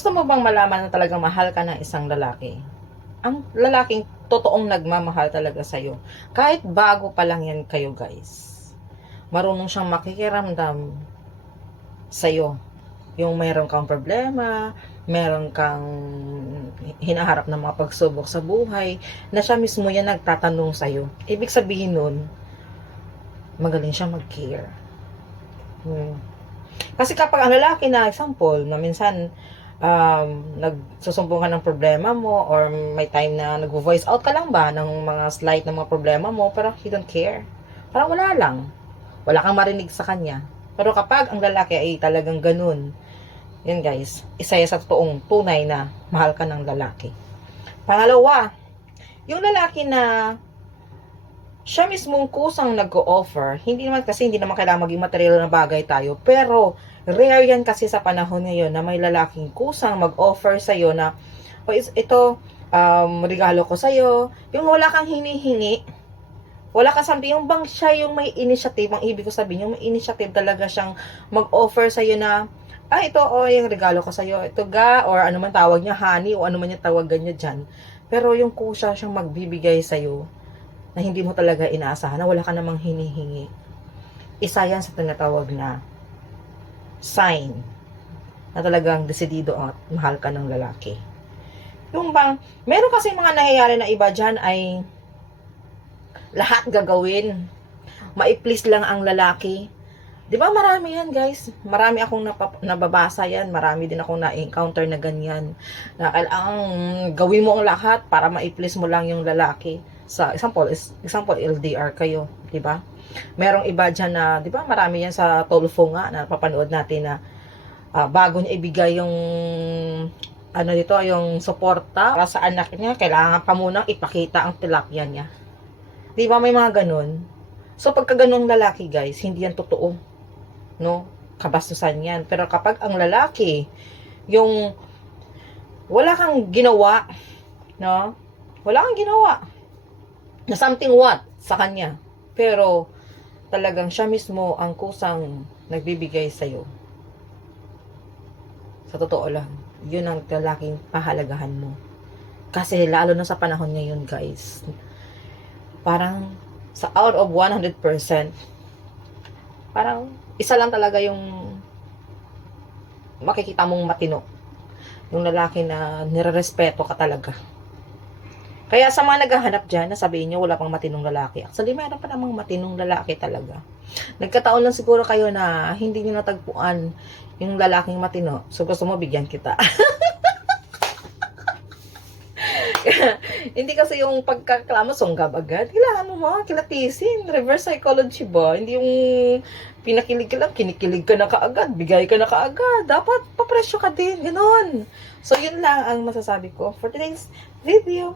Gusto mo bang malaman na talagang mahal ka ng isang lalaki? Ang lalaking totoong nagmamahal talaga sa'yo. Kahit bago pa lang yan kayo, guys. Marunong siyang makikiramdam sa'yo. Yung mayroon kang problema, meron kang hinaharap na mga pagsubok sa buhay, na siya mismo yan nagtatanong sa'yo. Ibig sabihin nun, magaling siya mag-care. Kasi kapag ang lalaki na, example, na minsan, nagsusumbong ka ng problema mo, or may time na nag-voice out ka lang ba ng mga slight ng mga problema mo, pero he don't care. Parang wala lang. Wala kang marinig sa kanya. Pero kapag ang lalaki ay talagang ganun, yun guys, isa yan sa totoong tunay na mahal ka ng lalaki. Pangalawa, yung lalaki na siya mismong kusang nag-o-offer, hindi naman kailangan maging material na bagay tayo, pero rare yan kasi sa panahon ngayon na may lalaking kusang mag-offer sa'yo na, oh, ito, regalo ko sa'yo, yung wala kang hinihingi, wala kang something, yung bang siya yung may initiative, ang ibig ko sabihin, yung may initiative talaga siyang mag-offer sa'yo na, ito, yung regalo ko sa'yo, ito ga, or ano man tawag niya, honey, o ano man yung tawagan niya dyan, pero yung kusa siyang magbibigay sa'yo, na hindi mo talaga inaasahan, na wala ka namang hinihingi. Isa yan sa tinatawag na sign na talagang desidido at mahal ka ng lalaki. Yung bang, meron kasi mga nangyayari na iba dyan ay lahat gagawin. Mai-please lang ang lalaki. Di ba marami yan, guys? Marami akong nababasa yan. Marami din akong na-encounter na ganyan. Na kailangang gawin mo ang lahat para mai-please mo lang yung lalaki. Sa example LDR kayo, 'di ba? Merong iba diyan na, 'di ba, marami yan sa Tulfo nga na napapanood natin na bago niya ibigay yung yung suporta para sa anak niya, kailangan pa munang ipakita ang tilapia niya. 'Di ba may mga ganun? So pagka ganung lalaki, guys, hindi yan totoo. No? Kabastusan yan. Pero kapag ang lalaki yung wala kang ginawa, no? Wala kang ginawa na something what sa kanya, pero talagang siya mismo ang kusang nagbibigay sa'yo, sa totoo lang, yun ang lalaking pahalagahan mo. Kasi lalo na sa panahon ngayon, guys, parang sa out of 100%, parang isa lang talaga yung makikita mong matino, yung lalaki na nirerespeto ka talaga. Kaya sa mga naghahanap dyan, nasabihin nyo wala pang matinong lalaki. Actually, mayroon pa namang matinong lalaki talaga. Nagkataon lang siguro kayo na hindi nyo natagpuan yung lalaking matino. So gusto mo, bigyan kita. Hindi kasi yung pagkaklamo, sunggab agad. Kailangan mo mga kilatisin. Reverse psychology ba? Hindi yung pinakilig ka lang, kinikilig ka na kaagad, bigay ka na kaagad. Dapat papresyo ka din. Ganon. So yun lang ang masasabi ko for today's video.